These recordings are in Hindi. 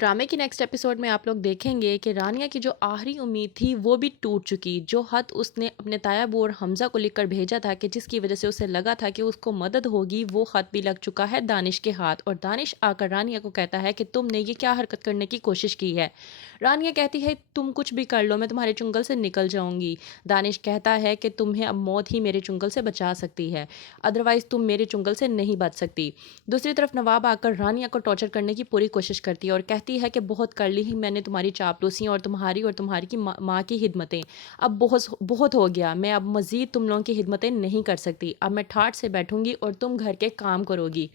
ड्रामे की नेक्स्ट एपिसोड में आप लोग देखेंगे कि रानिया की जो आखिरी उम्मीद थी वो भी टूट चुकी। जो खत उसने अपने तायाबू और हमज़ा को लिखकर भेजा था कि जिसकी वजह से उसे लगा था कि उसको मदद होगी, वो खत भी लग चुका है दानिश के हाथ। और दानिश आकर रानिया को कहता है कि तुमने ये क्या हरकत करने की कोशिश की है। रानिया कहती है तुम कुछ भी कर लो, मैं तुम्हारे चुंगल से निकल जाऊंगी। दानिश कहता है कि तुम्हें अब मौत ही मेरे चुंगल से बचा सकती है, अदरवाइज तुम मेरे चुंगल से नहीं बच सकती। दूसरी तरफ नवाब आकर रानिया को टॉर्चर करने की पूरी कोशिश करती है और कहती है कि बहुत कर ली ही मैंने तुम्हारी चापलूसी और तुम्हारी की माँ की हिदमतें। अब बहुत बहुत हो गया, मैं अब मज़ीद तुम लोगों की हिदमतें नहीं कर सकती। अब मैं ठाठ से बैठूंगी और तुम घर के काम करोगी।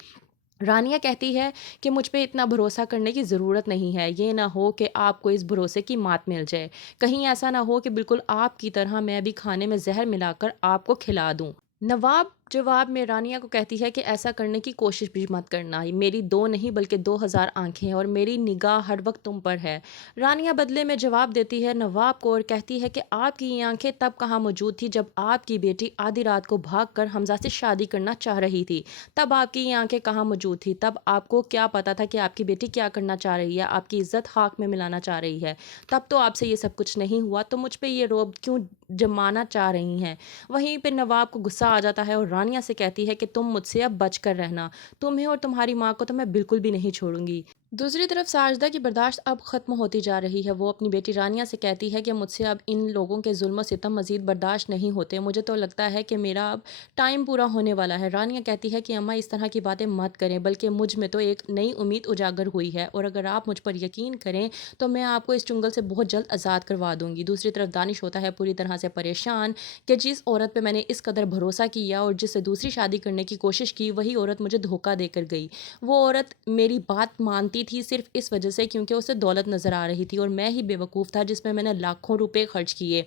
रानिया कहती है कि मुझ पे इतना भरोसा करने की ज़रूरत नहीं है, ये ना हो कि आपको इस भरोसे की मात मिल जाए। कहीं ऐसा ना हो कि बिल्कुल आपकी तरह मैं भी खाने में जहर मिलाकर आपको खिला दूं। नवाब जवाब में रानिया को कहती है कि ऐसा करने की कोशिश भी मत करना, मेरी दो नहीं बल्कि 2000 आंखें हैं और मेरी निगाह हर वक्त तुम पर है। रानिया बदले में जवाब देती है नवाब को और कहती है कि आपकी ये आंखें तब कहाँ मौजूद थी जब आपकी बेटी आधी रात को भागकर हमजा से शादी करना चाह रही थी। तब आपकी ये आंखें कहाँ मौजूद थी? तब आपको क्या पता था कि आपकी बेटी क्या करना चाह रही है, आपकी इज्जत खाक में मिलाना चाह रही है? तब तो आपसे ये सब कुछ नहीं हुआ, तो मुझ पर ये रोब क्यों जमाना चाह रही हैं? वहीं पे नवाब को गुस्सा आ जाता है और रानिया से कहती है कि तुम मुझसे अब बच कर रहना, तुम्हें और तुम्हारी माँ को तो मैं बिल्कुल भी नहीं छोड़ूंगी। दूसरी तरफ साजदा की बर्दाश्त अब ख़त्म होती जा रही है। वो अपनी बेटी रानिया से कहती है कि मुझसे अब इन लोगों के जुल्म सितम मज़ीद बर्दाश्त नहीं होते, मुझे तो लगता है कि मेरा अब टाइम पूरा होने वाला है। रानिया कहती है कि अम्मा इस तरह की बातें मत करें, बल्कि मुझ में तो एक नई उम्मीद उजागर हुई है और अगर आप मुझ पर यकीन करें तो मैं आपको इस चुंगल से बहुत जल्द आज़ाद करवा दूंगी। दूसरी तरफ दानिश होता है पूरी तरह से परेशान कि जिस औरत पे मैंने इस कदर भरोसा किया और जिससे दूसरी शादी करने की कोशिश की, वही औरत मुझे धोखा देकर गई। वो औरत मेरी बात मानती थी सिर्फ इस वजह से क्योंकि उसे दौलत नज़र आ रही थी और मैं ही बेवकूफ़ था जिसमें मैंने लाखों रुपए खर्च किए।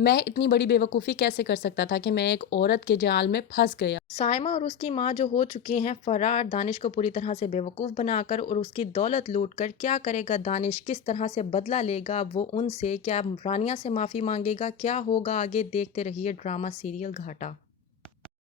मैं इतनी बड़ी बेवकूफ़ी कैसे कर सकता था कि मैं एक औरत के जाल में फंस गया। साइमा और उसकी माँ जो हो चुकी हैं फरार, दानिश को पूरी तरह से बेवकूफ़ बनाकर और उसकी दौलत लूट कर क्या करेगा दानिश, किस तरह से बदला लेगा वो उनसे, क्या रानिया से माफ़ी मांगेगा, क्या होगा आगे देखते रहिए ड्रामा सीरियल घाटा।